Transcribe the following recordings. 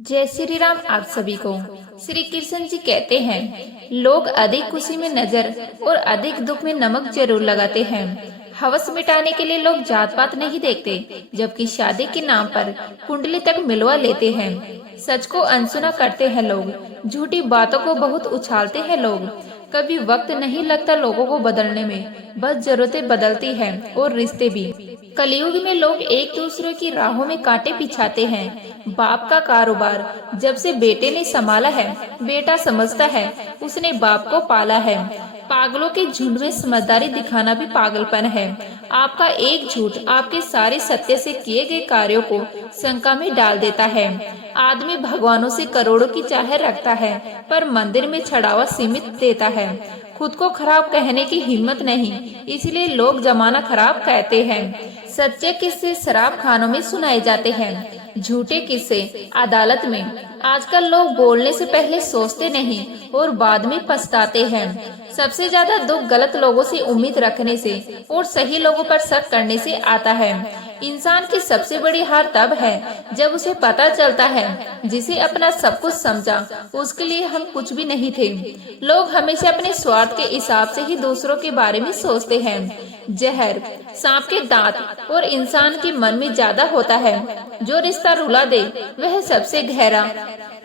जय श्री राम। आप सभी को श्री कृष्ण जी कहते हैं, लोग अधिक खुशी में नजर और अधिक दुख में नमक जरूर लगाते हैं। हवस मिटाने के लिए लोग जात पात नहीं देखते, जबकि शादी के नाम पर कुंडली तक मिलवा लेते हैं। सच को अनसुना करते हैं लोग, झूठी बातों को बहुत उछालते हैं लोग। कभी वक्त नहीं लगता लोगों को बदलने में, बस जरूरतें बदलती हैं और रिश्ते भी। कलयुग में लोग एक दूसरे की राहों में कांटे बिछाते हैं। बाप का कारोबार जब से बेटे ने संभाला है, बेटा समझता है उसने बाप को पाला है। पागलों के झुंड में समझदारी दिखाना भी पागलपन है। आपका एक झूठ आपके सारे सत्य से किए गए कार्यों को शंका में डाल देता है। आदमी भगवानों से करोड़ों की चाह रखता है, पर मंदिर में चढ़ावा सीमित देता है। खुद को खराब कहने की हिम्मत नहीं, इसलिए लोग जमाना खराब कहते हैं। सच्चे किस्से शराब खानों में सुनाए जाते हैं, झूठे किस्से अदालत में। आजकल लोग बोलने से पहले सोचते नहीं और बाद में पछताते हैं। सबसे ज्यादा दुख गलत लोगों से उम्मीद रखने से और सही लोगों पर शक करने से आता है। इंसान की सबसे बड़ी हार तब है जब उसे पता चलता है जिसे अपना सब कुछ समझा उसके लिए हम कुछ भी नहीं थे। लोग हमेशा अपने स्वार्थ के हिसाब से ही दूसरों के बारे में सोचते हैं। जहर सांप के दांत और इंसान के मन में ज्यादा होता है। जो रिश्ता रुला दे वह सबसे गहरा,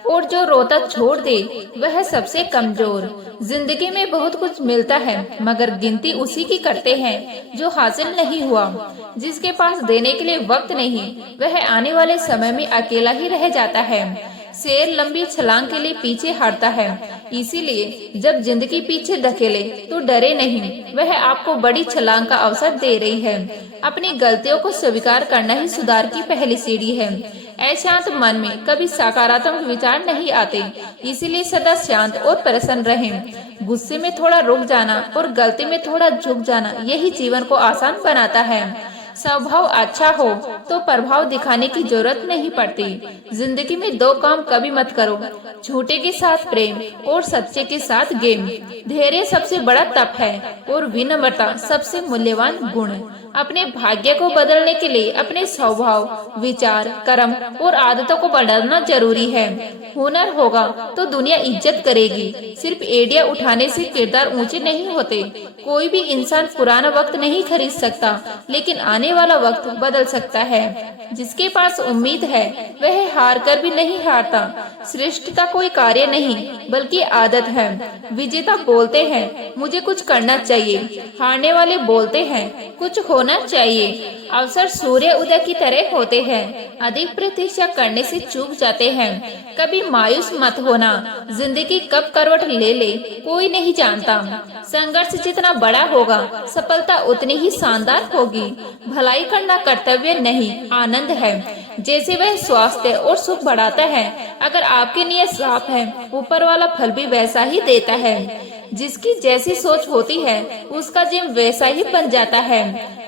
और जो रोता छोड़ दे वह सबसे कमजोर। जिंदगी में बहुत कुछ मिलता है, मगर गिनती उसी की करते हैं जो हासिल नहीं हुआ। जिसके पास देने के लिए वक्त नहीं, वह आने वाले समय में अकेला ही रह जाता है। शेर लंबी छलांग के लिए पीछे हटता है, इसीलिए जब जिंदगी पीछे धकेले तो डरे नहीं, वह आपको बड़ी छलांग का अवसर दे रही है। अपनी गलतियों को स्वीकार करना ही सुधार की पहली सीढ़ी है। अशांत मन में कभी सकारात्मक विचार नहीं आते, इसीलिए सदा शांत और प्रसन्न रहें। गुस्से में थोड़ा रुक जाना और गलती में थोड़ा झुक जाना, यही जीवन को आसान बनाता है। स्वभाव अच्छा हो तो प्रभाव दिखाने की जरूरत नहीं पड़ती। जिंदगी में दो काम कभी मत करो, झूठे के साथ प्रेम और सच्चे के साथ गेम। धैर्य सबसे बड़ा तप है और विनम्रता सबसे मूल्यवान गुण। अपने भाग्य को बदलने के लिए अपने स्वभाव, विचार, कर्म और आदतों को बदलना जरूरी है। हुनर होगा तो दुनिया इज्जत करेगी। सिर्फ एडिया उठाने से किरदार ऊंचे नहीं होते। कोई भी इंसान पुराना वक्त नहीं खरीद सकता, लेकिन आने वाला वक्त बदल सकता है। जिसके पास उम्मीद है वह हार कर भी नहीं हारता। श्रेष्ठता कोई कार्य नहीं बल्कि आदत है। विजेता बोलते हैं मुझे कुछ करना चाहिए, हारने वाले बोलते हैं कुछ होना चाहिए। अवसर सूर्य उदय की तरह होते हैं, अधिक प्रतीक्षा करने से चूक जाते हैं। कभी मायूस मत होना, जिंदगी कब करवट ले ले कोई नहीं जानता। संघर्ष जितना बड़ा होगा सफलता उतनी ही शानदार होगी। भलाई करना कर्तव्य नहीं, आनंद है। जैसे वह स्वास्थ्य और सुख बढ़ाता है, अगर आपकी नीयत साफ है ऊपर वाला फल भी वैसा ही देता है। जिसकी जैसी सोच होती है उसका जिम वैसा ही बन जाता है।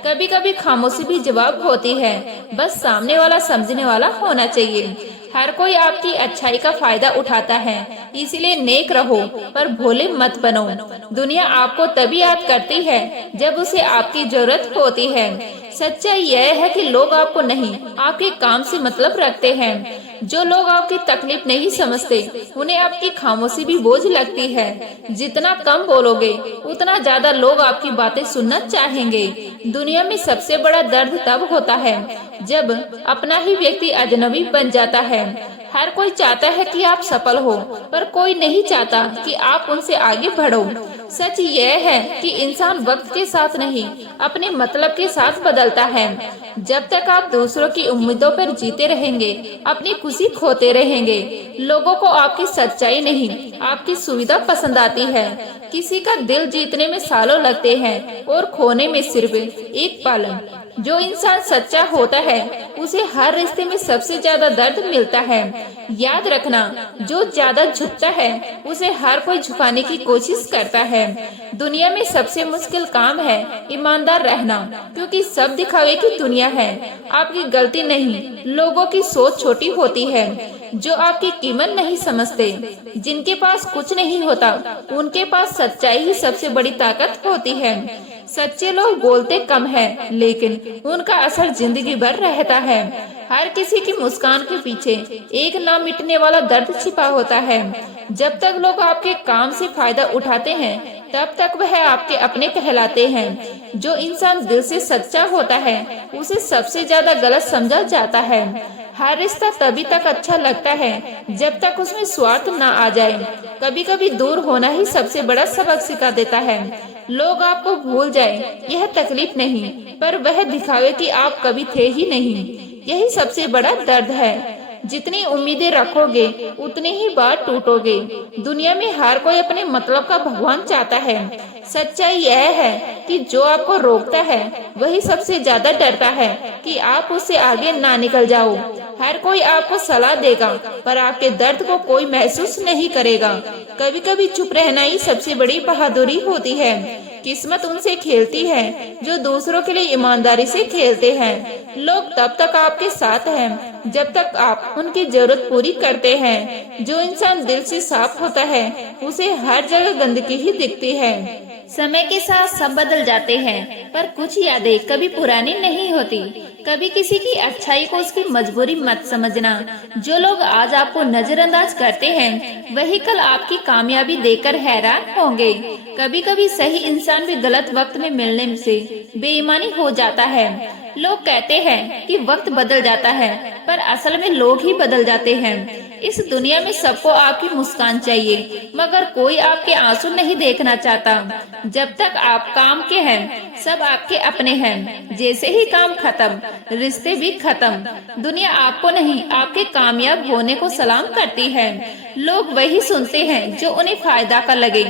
कभी कभी खामोशी भी जवाब होती है, बस सामने वाला समझने वाला होना चाहिए। हर कोई आपकी अच्छाई का फायदा उठाता है, इसीलिए नेक रहो पर भोले मत बनो। दुनिया आपको तभी याद करती है जब उसे आपकी जरूरत होती है। सच्चाई यह है कि लोग आपको नहीं, आपके काम से मतलब रखते हैं। जो लोग आपकी तकलीफ नहीं समझते उन्हें आपकी खामोशी भी बोझ लगती है। जितना कम बोलोगे उतना ज्यादा लोग आपकी बातें सुनना चाहेंगे। दुनिया में सबसे बड़ा दर्द तब होता है जब अपना ही व्यक्ति अजनबी बन जाता है। हर कोई चाहता है कि आप सफल हो, पर कोई नहीं चाहता कि आप उनसे आगे बढ़ो। सच यह है कि इंसान वक्त के साथ नहीं, अपने मतलब के साथ बदलता है। जब तक आप दूसरों की उम्मीदों पर जीते रहेंगे, अपनी खुशी खोते रहेंगे। लोगों को आपकी सच्चाई नहीं, आपकी सुविधा पसंद आती है। किसी का दिल जीतने में सालों लगते हैं और खोने में सिर्फ एक पल। जो इंसान सच्चा होता है उसे हर रिश्ते में सबसे ज्यादा दर्द मिलता है। याद रखना, जो ज्यादा झुकता है उसे हर कोई झुकाने की कोशिश करता है। दुनिया में सबसे मुश्किल काम है ईमानदार रहना, क्योंकि सब दिखावे की दुनिया है। आपकी गलती नहीं, लोगों की सोच छोटी होती है। जो आपकी कीमत नहीं समझते। जिनके पास कुछ नहीं होता उनके पास सच्चाई ही सबसे बड़ी ताकत होती है। सच्चे लोग बोलते कम है, लेकिन उनका असर जिंदगी भर रहता है। हर किसी की मुस्कान के पीछे एक ना मिटने वाला दर्द छिपा होता है। जब तक लोग आपके काम से फायदा उठाते हैं तब तक वह आपके अपने कहलाते हैं। जो इंसान दिल से सच्चा होता है उसे सबसे ज्यादा गलत समझा जाता है। हर रिश्ता तभी तक अच्छा लगता है जब तक उसमें स्वार्थ ना आ जाए। कभी कभी दूर होना ही सबसे बड़ा सबक सिखा देता है। लोग आपको भूल जाए यह तकलीफ नहीं, पर वह दिखावे कि आप कभी थे ही नहीं, यही सबसे बड़ा दर्द है। जितनी उम्मीदें रखोगे उतनी ही बार टूटोगे। दुनिया में हर कोई अपने मतलब का भगवान चाहता है। सच्चाई यह है कि जो आपको रोकता है वही सबसे ज्यादा डरता है कि आप उससे आगे ना निकल जाओ। हर कोई आपको सलाह देगा पर आपके दर्द को कोई महसूस नहीं करेगा। कभी कभी चुप रहना ही सबसे बड़ी बहादुरी होती है। किस्मत उनसे खेलती है जो दूसरों के लिए ईमानदारी से खेलते हैं। लोग तब तक आपके साथ हैं जब तक आप उनकी जरूरत पूरी करते हैं। जो इंसान दिल से साफ होता है उसे हर जगह गंदगी ही दिखती है। समय के साथ सब बदल जाते हैं, पर कुछ यादें कभी पुरानी नहीं होती। कभी किसी की अच्छाई को उसकी मजबूरी मत समझना। जो लोग आज आपको नजरअंदाज करते हैं वही कल आपकी कामयाबी देखकर हैरान होंगे। कभी कभी सही इंसान भी गलत वक्त में मिलने से बेईमानी हो जाता है। लोग कहते हैं कि वक्त बदल जाता है, पर असल में लोग ही बदल जाते हैं। इस दुनिया में सबको आपकी मुस्कान चाहिए, मगर कोई आपके आंसू नहीं देखना चाहता। जब तक आप काम के हैं सब आपके अपने हैं। जैसे ही काम खत्म रिश्ते भी खत्म। दुनिया आपको नहीं आपके कामयाब होने को सलाम करती है। लोग वही सुनते हैं जो उन्हें फायदा का लगे।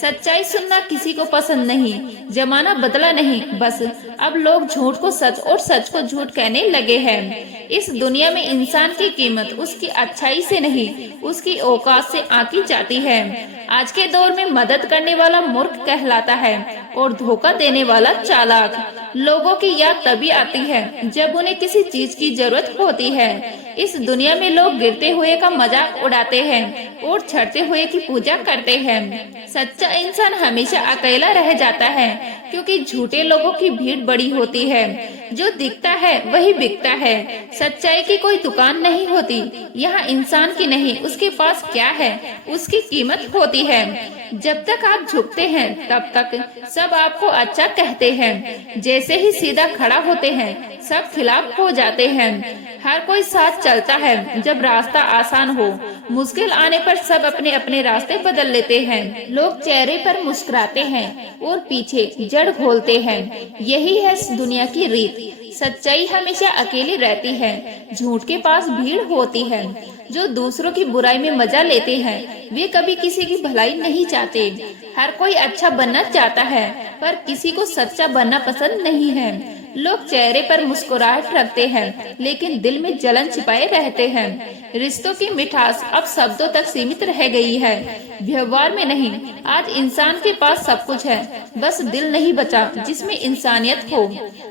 सच्चाई सुनना किसी को पसंद नहीं। जमाना बदला नहीं, बस अब लोग झूठ को सच और सच को झूठ कहने लगे हैं। इस दुनिया में इंसान की कीमत उसकी अच्छाई से नहीं उसकी औकात से आंकी जाती है। आज के दौर में मदद करने वाला मूर्ख कहलाता है और धोखा देने वाला चालाक। लोगों की याद तभी आती है जब उन्हें किसी चीज की जरूरत होती है। इस दुनिया में लोग गिरते हुए का मजाक उड़ाते हैं और चढ़ते हुए की पूजा करते हैं। सच्चा इंसान हमेशा अकेला रह जाता है क्योंकि झूठे लोगों की भीड़ बड़ी होती है। जो दिखता है वही बिकता है। सच्चाई की कोई दुकान नहीं होती। यहाँ इंसान की नहीं उसके पास क्या है उसकी कीमत होती है। जब तक आप झुकते हैं तब तक सब आपको अच्छा कहते हैं। जैसे ही सीधा खड़ा होते हैं सब खिलाफ हो जाते हैं। हर कोई साथ चलता है जब रास्ता आसान हो। मुश्किल आने पर सब अपने अपने रास्ते बदल लेते हैं। लोग चेहरे पर मुस्कुराते हैं और पीछे जड़ घोलते हैं। यही है इस दुनिया की रीत। सच्चाई हमेशा अकेली रहती है, झूठ के पास भीड़ होती है। जो दूसरों की बुराई में मजा लेते हैं वे कभी किसी की भलाई नहीं चाहते। हर कोई अच्छा बनना चाहता है पर किसी को सच्चा बनना पसंद नहीं है। लोग चेहरे पर मुस्कुराहट रखते हैं लेकिन दिल में जलन छिपाए रहते हैं। रिश्तों की मिठास अब शब्दों तक सीमित रह गई है, व्यवहार में नहीं। आज इंसान के पास सब कुछ है, बस दिल नहीं बचा जिसमें इंसानियत हो।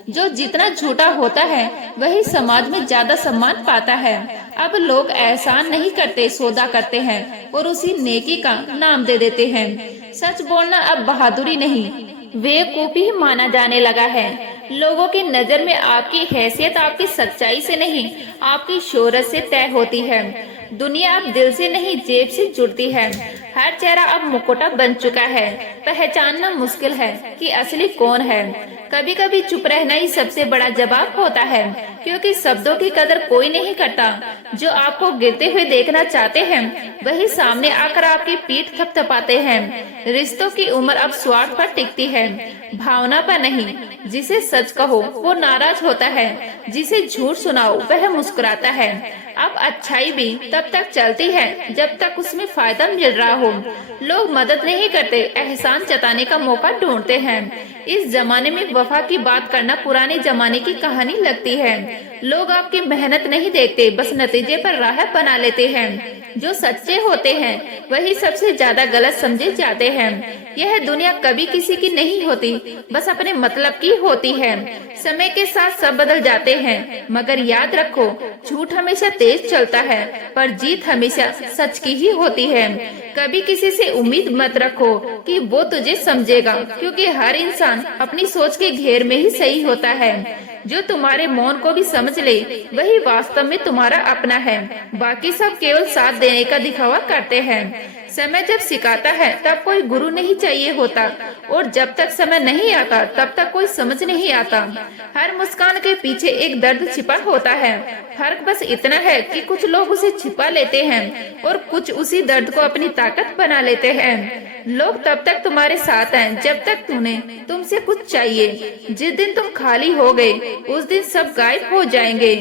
जो जितना झूठा होता है वही समाज में ज्यादा सम्मान पाता है। अब लोग एहसान नहीं करते, सौदा करते हैं और उसी नेकी का नाम दे देते हैं। सच बोलना अब बहादुरी नहीं बेवकूफी ही माना जाने लगा है। लोगों की नजर में आपकी हैसियत आपकी सच्चाई से नहीं आपकी शोहरत से तय होती है। दुनिया अब दिल से नहीं जेब से जुड़ती है। हर चेहरा अब मुखौटा बन चुका है। पहचानना मुश्किल है कि असली कौन है। कभी कभी चुप रहना ही सबसे बड़ा जवाब होता है, क्योंकि शब्दों की कदर कोई नहीं करता। जो आपको गिरते हुए देखना चाहते हैं वही सामने आकर आपकी पीठ थपथपाते हैं। रिश्तों की उम्र अब स्वार्थ पर टिकती है, भावना पर नहीं। जिसे सच कहो वो नाराज होता है, जिसे झूठ सुनाओ वह मुस्कुराता है। अब अच्छाई भी तब तक चलती है जब तक उसमें फायदा मिल रहा हो। लोग मदद नहीं करते, एहसान जताने का मौका ढूंढते हैं। इस जमाने में वफा की बात करना पुराने जमाने की कहानी लगती है। लोग आपकी मेहनत नहीं देखते, बस नतीजे पर राह बना लेते हैं। जो सच्चे होते हैं वही सबसे ज्यादा गलत समझे जाते हैं। यह दुनिया कभी किसी की नहीं होती, बस अपने मतलब की होती है। समय के साथ सब बदल जाते हैं, मगर याद रखो, झूठ हमेशा तेज चलता है, पर जीत हमेशा सच की ही होती है। कभी किसी से उम्मीद मत रखो कि वो तुझे समझेगा, क्योंकि हर इंसान अपनी सोच के घेर में ही सही होता है। जो तुम्हारे मौन को भी समझ ले वही वास्तव में तुम्हारा अपना है। बाकी सब केवल साथ देने का दिखावा करते हैं। समय जब सिखाता है तब कोई गुरु नहीं चाहिए होता, और जब तक समय नहीं आता तब तक कोई समझ नहीं आता। हर मुस्कान के पीछे एक दर्द छिपा होता है। फर्क बस इतना है कि कुछ लोग उसे छिपा लेते हैं और कुछ उसी दर्द को अपनी ताकत बना लेते हैं। लोग तब तक तुम्हारे साथ हैं जब तक तुमसे कुछ चाहिए। जिस दिन तुम खाली हो गए उस दिन सब गायब हो जाएंगे।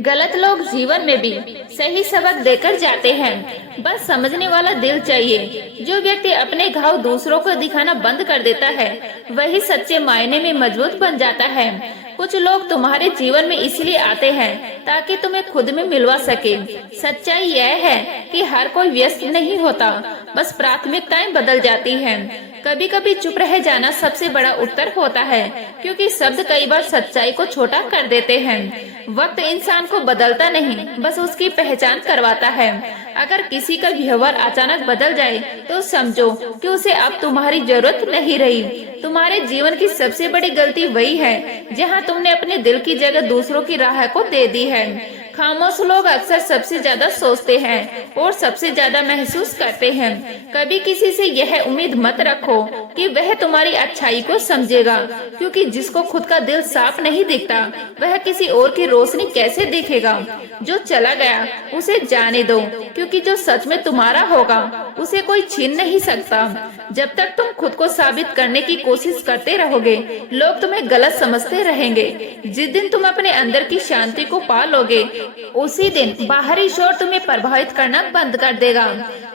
गलत लोग जीवन में भी सही सबक देकर जाते हैं, बस समझने वाला दिल चाहिए। जो व्यक्ति अपने घाव दूसरों को दिखाना बंद कर देता है वही सच्चे मायने में मजबूत बन जाता है। कुछ लोग तुम्हारे जीवन में इसलिए आते हैं ताकि तुम्हें खुद में मिलवा सके। सच्चाई यह है कि हर कोई व्यस्त नहीं होता, बस प्राथमिकताएं बदल जाती हैं। कभी कभी चुप रह जाना सबसे बड़ा उत्तर होता है, क्योंकि शब्द कई बार सच्चाई को छोटा कर देते हैं। वक्त इंसान को बदलता नहीं, बस उसकी पहचान करवाता है। अगर किसी का व्यवहार अचानक बदल जाए तो समझो कि उसे अब तुम्हारी जरूरत नहीं रही। तुम्हारे जीवन की सबसे बड़ी गलती वही है जहाँ तुमने अपने दिल की जगह दूसरों की राह को दे दी है। खामोश लोग अक्सर सबसे ज्यादा सोचते हैं और सबसे ज्यादा महसूस करते हैं। कभी किसी से यह उम्मीद मत रखो कि वह तुम्हारी अच्छाई को समझेगा, क्योंकि जिसको खुद का दिल साफ नहीं दिखता वह किसी और की रोशनी कैसे देखेगा। जो चला गया उसे जाने दो, क्योंकि जो सच में तुम्हारा होगा उसे कोई छीन नहीं सकता। जब तक तुम खुद को साबित करने की कोशिश करते रहोगे लोग तुम्हें गलत समझते रहेंगे। जिस दिन तुम अपने अंदर की शांति को पा लोगे उसी दिन बाहरी शोर तुम्हें प्रभावित करना बंद कर देगा।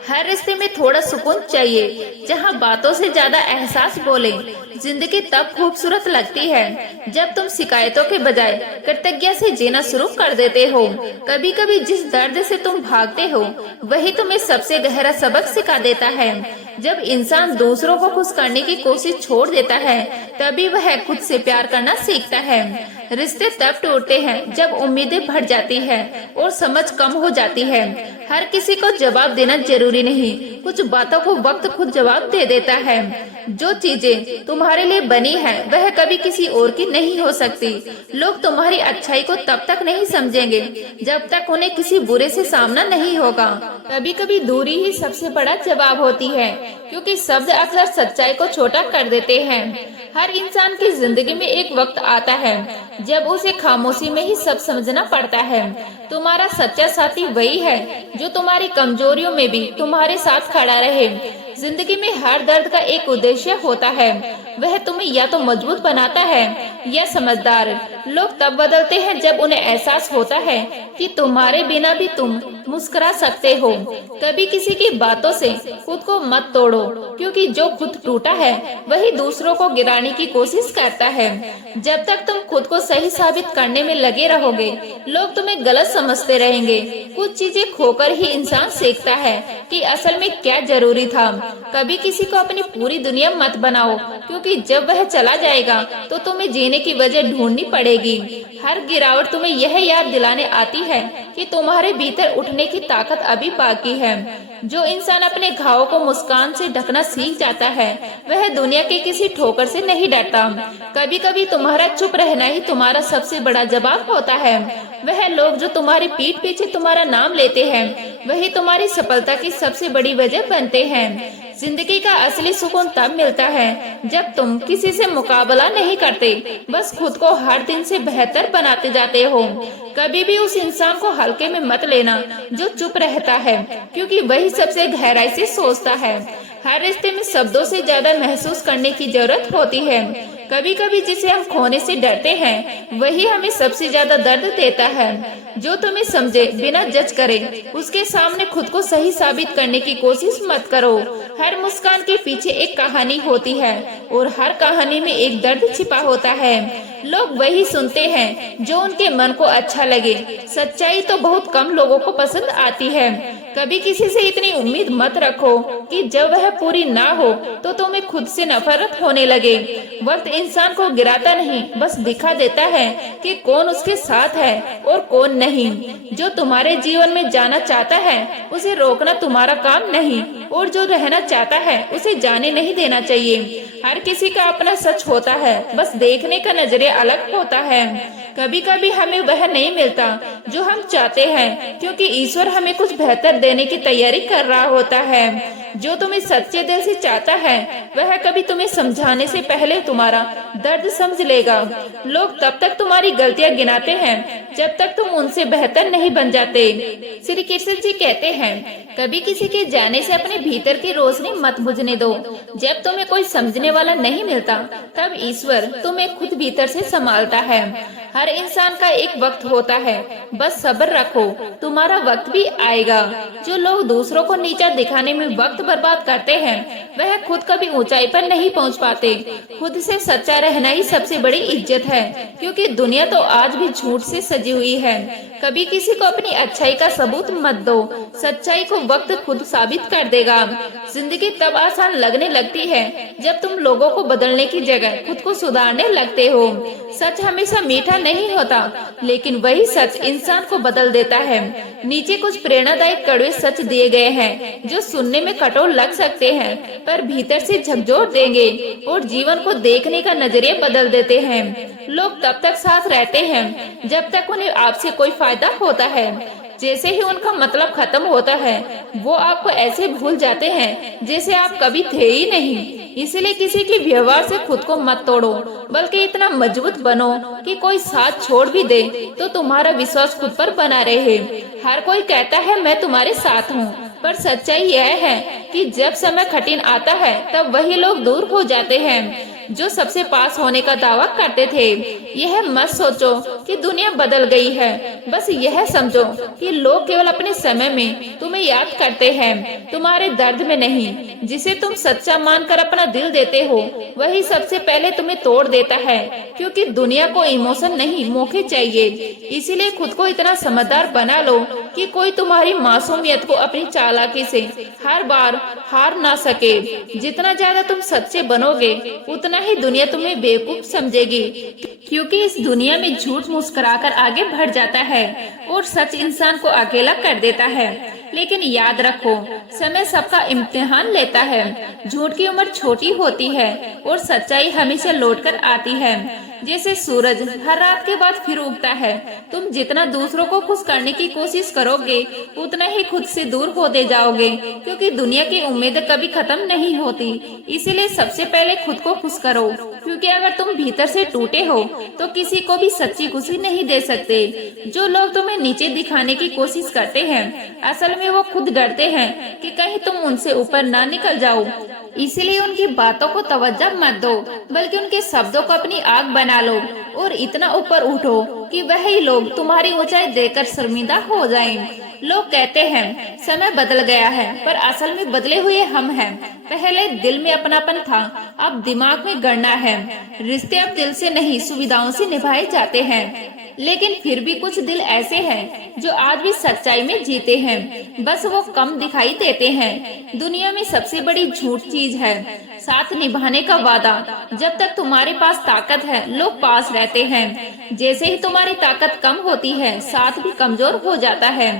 हर रिश्ते में थोड़ा सुकून चाहिए, जहाँ बातों से ज्यादा एहसास बोले। जिंदगी तब खूबसूरत लगती है जब तुम शिकायतों के बजाय कृतज्ञता से जीना शुरू कर देते हो। कभी कभी जिस दर्द से तुम भागते हो वही तुम्हें सबसे गहरा सबक सिखा देता है। जब इंसान दूसरों को खुश करने की कोशिश छोड़ देता है तभी वह खुद से प्यार करना सीखता है। रिश्ते तब टूटते हैं जब उम्मीदें बढ़ जाती है और समझ कम हो जाती है। हर किसी को जवाब देना जरूरी नहीं, कुछ बातों को वक्त खुद जवाब दे देता है। जो चीजें तुम्हारे लिए बनी है वह कभी किसी और की नहीं हो सकती। लोग तुम्हारी अच्छाई को तब तक नहीं समझेंगे जब तक उन्हें किसी बुरे से सामना नहीं होगा। कभी कभी दूरी ही सबसे बड़ा जवाब होती है, क्योंकि शब्द अक्सर सच्चाई को छोटा कर देते हैं। हर इंसान की जिंदगी में एक वक्त आता है जब उसे खामोशी में ही सब समझना पड़ता है। तुम्हारा सच्चा साथी वही है जो तुम्हारी कमजोरियों में भी तुम्हारे साथ खड़ा रहे। जिंदगी में हर दर्द का एक उद्देश्य होता है, वह तुम्हें या तो मजबूत बनाता है या समझदार। लोग तब बदलते हैं जब उन्हें एहसास होता है कि तुम्हारे बिना भी तुम मुस्कुरा सकते हो। कभी किसी की बातों से खुद को मत तोड़ो, क्योंकि जो खुद टूटा है वही दूसरों को गिराने की कोशिश करता है। जब तक तुम खुद को सही साबित करने में लगे रहोगे लोग तुम्हें गलत समझते रहेंगे। कुछ चीजें खोकर ही इंसान सीखता है कि असल में क्या जरूरी था। कभी किसी को अपनी पूरी दुनिया मत बनाओ, क्योंकि जब वह चला जाएगा तो तुम्हें जीने की वजह ढूंढनी पड़ेगी। हर गिरावट तुम्हें यह याद दिलाने आती है कि तुम्हारे भीतर उठने की ताकत अभी बाकी है। जो इंसान अपने घावों को मुस्कान से ढकना सीख जाता है वह दुनिया के किसी ठोकर से नहीं डरता। कभी कभी तुम्हारा चुप रहना ही तुम्हारा सबसे बड़ा जवाब होता है। वह लोग जो तुम्हारी पीठ पीछे तुम्हारा नाम लेते हैं वही तुम्हारी सफलता की सबसे बड़ी वजह बनते हैं। जिंदगी का असली सुकून तब मिलता है जब तुम किसी से मुकाबला नहीं करते, बस खुद को हर दिन से बेहतर बनाते जाते हो। कभी भी उस इंसान को हल्के में मत लेना जो चुप रहता है, क्योंकि वही सबसे गहराई से सोचता है। हर रिश्ते में शब्दों से ज्यादा महसूस करने की जरूरत होती है। कभी कभी जिसे हम खोने से डरते हैं वही हमें सबसे ज्यादा दर्द देता है। जो तुम्हें समझे बिना जज करे उसके सामने खुद को सही साबित करने की कोशिश मत करो। हर मुस्कान के पीछे एक कहानी होती है और हर कहानी में एक दर्द छिपा होता है। लोग वही सुनते हैं जो उनके मन को अच्छा लगे। सच्चाई तो बहुत कम लोगों को पसंद आती है। कभी किसी से इतनी उम्मीद मत रखो कि जब वह पूरी ना हो तो तुम्हें खुद से नफरत होने लगे। वक्त इंसान को गिराता नहीं, बस दिखा देता है कि कौन उसके साथ है और कौन नहीं। जो तुम्हारे जीवन में जाना चाहता है उसे रोकना तुम्हारा काम नहीं, और जो रहना चाहता है उसे जाने नहीं देना चाहिए। हर किसी का अपना सच होता है, बस देखने का नजरिया अलग होता है। कभी कभी हमें वह नहीं मिलता जो हम चाहते हैं, क्योंकि ईश्वर हमें कुछ बेहतर देने की तैयारी कर रहा होता है। जो तुम्हें सच्चे दिल से चाहता है वह कभी तुम्हें समझाने से पहले तुम्हारा दर्द समझ लेगा। लोग तब तक तुम्हारी गलतियां गिनाते हैं जब तक तुम उनसे बेहतर नहीं बन जाते। श्री कृष्ण जी कहते हैं, कभी किसी के जाने से अपने भीतर की रोशनी मत बुझने दो। जब तुम्हें कोई समझने वाला नहीं मिलता तब ईश्वर तुम्हें खुद भीतर से संभालता है। हर इंसान का एक वक्त होता है, बस सब्र रखो, तुम्हारा वक्त भी आएगा। जो लोग दूसरों को नीचा दिखाने में वक्त बर्बाद करते हैं वह खुद कभी ऊंचाई पर नहीं पहुंच पाते। खुद से सच्चा रहना ही सबसे बड़ी इज्जत है, क्योंकि दुनिया तो आज भी झूठ से सजी हुई है। कभी किसी को अपनी अच्छाई का सबूत मत दो, सच्चाई को वक्त खुद साबित कर देगा। जिंदगी तब आसान लगने लगती है जब तुम लोगों को बदलने की जगह खुद को सुधारने लगते हो। सच हमेशा मीठा नहीं होता, लेकिन वही सच इंसान को बदल देता है। नीचे कुछ प्रेरणादायक कड़वे सच दिए गए हैं जो सुनने में कठोर लग सकते हैं, पर भीतर से झकझोर देंगे और जीवन को देखने का नजरिया बदल देते हैं। लोग तब तक साथ रहते हैं जब तक उन्हें आपसे कोई फायदा होता है। जैसे ही उनका मतलब खत्म होता है वो आपको ऐसे भूल जाते हैं जैसे आप कभी थे ही नहीं। इसलिए किसी के व्यवहार से खुद को मत तोड़ो, बल्कि इतना मजबूत बनो कि कोई साथ छोड़ भी दे तो तुम्हारा विश्वास खुद पर बना रहे। हर कोई कहता है मैं तुम्हारे साथ हूँ, पर सच्चाई यह है कि जब समय कठिन आता है तब वही लोग दूर हो जाते हैं जो सबसे पास होने का दावा करते थे। यह मत सोचो कि दुनिया बदल गई है, बस यह समझो कि लोग केवल अपने समय में तुम्हें याद करते हैं, तुम्हारे दर्द में नहीं। जिसे तुम सच्चा मानकर अपना दिल देते हो वही सबसे पहले तुम्हें तोड़ देता है, क्योंकि दुनिया को इमोशन नहीं मौके चाहिए। इसीलिए खुद को इतना समझदार बना लो कि कोई तुम्हारी मासूमियत को अपनी चालाकी से हर बार हार ना सके। जितना ज्यादा तुम सच्चे बनोगे उतना ही दुनिया तुम्हें बेवकूफ समझेगी, क्योंकि इस दुनिया में झूठ मुस्कुराकर आगे बढ़ जाता है और सच इंसान को अकेला कर देता है। लेकिन याद रखो, समय सबका इम्तिहान लेता है। झूठ की उम्र छोटी होती है और सच्चाई हमेशा लौटकर आती है। जैसे सूरज हर रात के बाद फिर उगता है। तुम जितना दूसरों को खुश करने की कोशिश करोगे उतना ही खुद से दूर होते जाओगे, क्योंकि दुनिया की उम्मीदें कभी खत्म नहीं होती। इसीलिए सबसे पहले खुद को खुश करो, क्योंकि अगर तुम भीतर से टूटे हो तो किसी को भी सच्ची खुशी नहीं दे सकते। जो लोग तुम्हें नीचे दिखाने की कोशिश करते हैं असल में वो खुद डरते हैं कि कहीं तुम उनसे ऊपर ना निकल जाओ। इसलिए उनकी बातों को तवज्जो मत दो, बल्कि उनके शब्दों को अपनी आग बना लो और इतना ऊपर उठो कि वही लोग तुम्हारी ऊंचाई देखकर शर्मिंदा हो जाएं। लोग कहते हैं समय बदल गया है, पर असल में बदले हुए हम हैं। पहले दिल में अपनापन था, अब दिमाग में गणना है। रिश्ते अब दिल से नहीं सुविधाओं से निभाए जाते हैं। लेकिन फिर भी कुछ दिल ऐसे हैं जो आज भी सच्चाई में जीते हैं, बस वो कम दिखाई देते हैं। दुनिया में सबसे बड़ी झूठ चीज है साथ निभाने का वादा। जब तक तुम्हारे पास ताकत है लोग पास रहते हैं, जैसे ही तुम्हारी ताकत कम होती है साथ भी कमजोर हो जाता है।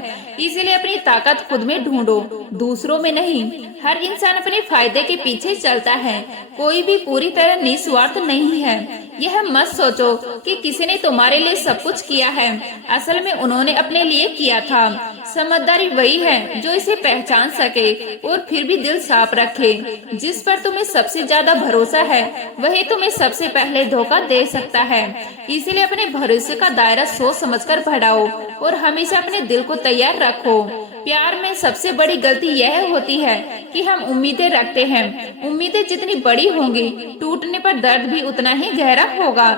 इसीलिए अपनी ताकत खुद में ढूंढो, दूसरों में नहीं। हर इंसान अपने फायदे के पीछे चलता है, कोई भी पूरी तरह निस्वार्थ नहीं है। यह मत सोचो कि किसी ने तुम्हारे लिए सब कुछ किया है, असल में उन्होंने अपने लिए किया था। समझदारी वही है जो इसे पहचान सके और फिर भी दिल साफ रखे। जिस पर तुम्हें सबसे ज्यादा भरोसा है वही तुम्हें सबसे पहले धोखा दे सकता है। इसीलिए अपने भरोसे का दायरा सोच समझकर बढ़ाओ और हमेशा अपने दिल को तैयार रखो। प्यार में सबसे बड़ी गलती यह होती है कि हम उम्मीदें रखते हैं। उम्मीदें जितनी बड़ी होंगी टूटने पर दर्द भी उतना ही गहरा होगा।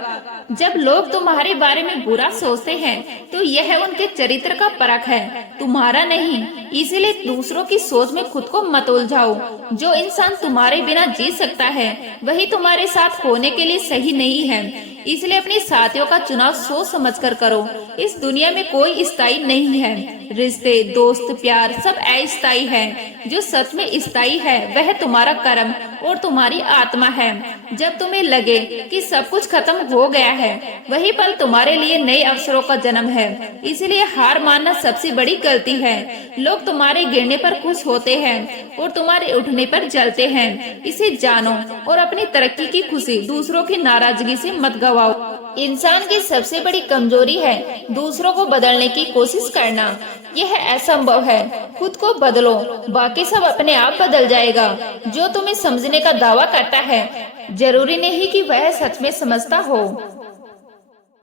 जब लोग तुम्हारे बारे में बुरा सोचते हैं तो यह उनके चरित्र का परख है, तुम्हारा नहीं। इसीलिए दूसरों की सोच में खुद को मत उलझाओ। जो इंसान तुम्हारे बिना जी सकता है वही तुम्हारे साथ होने के लिए सही नहीं है। इसलिए अपने साथियों का चुनाव सोच समझकर करो। इस दुनिया में कोई स्थायी नहीं है। रिश्ते, दोस्त, प्यार सब अस्थायी है। जो सच में स्थायी है वह तुम्हारा कर्म और तुम्हारी आत्मा है। जब तुम्हें लगे कि सब कुछ खत्म हो गया है, वही पल तुम्हारे लिए नए अवसरों का जन्म है। इसलिए हार मानना सबसे बड़ी गलती है। लोग तुम्हारे गिरने पर खुश होते हैं और तुम्हारे उठने पर जलते हैं। इसे जानो और अपनी तरक्की की खुशी दूसरों की नाराजगी से मत गवाओ। इंसान की सबसे बड़ी कमजोरी है दूसरों को बदलने की कोशिश करना। यह असंभव है। खुद को बदलो, बाकी सब अपने आप बदल जाएगा। जो तुम्हें समझने का दावा करता है, जरूरी नहीं कि वह सच में समझता हो।